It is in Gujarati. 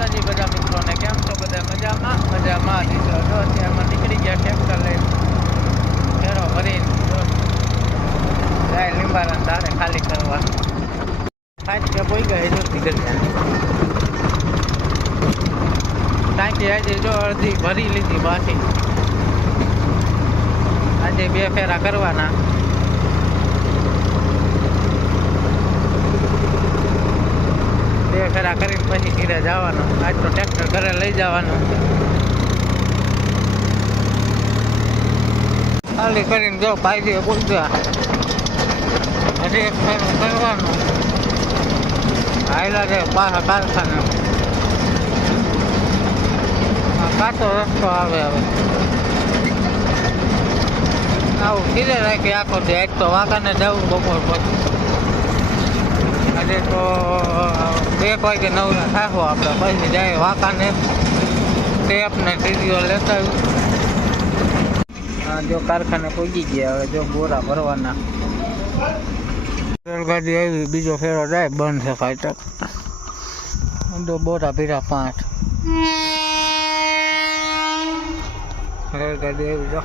માતાજી બધા મિત્રોને કેમ છો? બધા મજામાં? મજામાં. દીકરો જો અત્યારમાં નીકળી ગયા ટ્રેક્ટર લઈને. ફેરો ભરીને જાય લીંબાના તારે ખાલી કરવા. પાંચ કે બોઈ ગયા જો નીકળી ટાંકી આજે જો અડધી ભરી લીધી બાકી. આજે બે ફેરા કરવાના. ફેરા કરીને પછી ઘીરે જવાનું. આજ તો ટ્રેક્ટર ઘરે લઈ જવાનું. ખાલી કરીને જો પાયદી પૂછ્યા હજી એક ફેરું કરવાનું. હાયલા છે પાછા કારખાને. કાચો રસ્તો આવે હવે. આવું કીધે રાખી આખો દી આજ તો વાંકાને જવું બપોર પછી. આજે તો બે વાગે નવરા થાકો આપણે પછી જાય વાંકાને ટેપ ને ટીડીઓ લેતા આવ્યું જો કારખાને પૂગી ગયા, હવે જો બોરા ભરવાના. રેલગાડી આવી, બીજો ફેરો જાય, બંધ છે ફાઈટર તો બોરા ભીરા પાંચ. રેલગાડી આવી, જો.